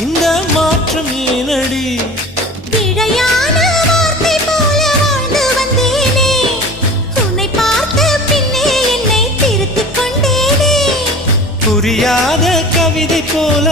இந்த மாற்றம் ஏனடி? பிழையான வார்த்தை போல வாழ்ந்து வந்தேனே, உன்னை பார்த்த பின்னே என்னை திருத்திக் கொண்டேனே. புரியாத கவிதை போல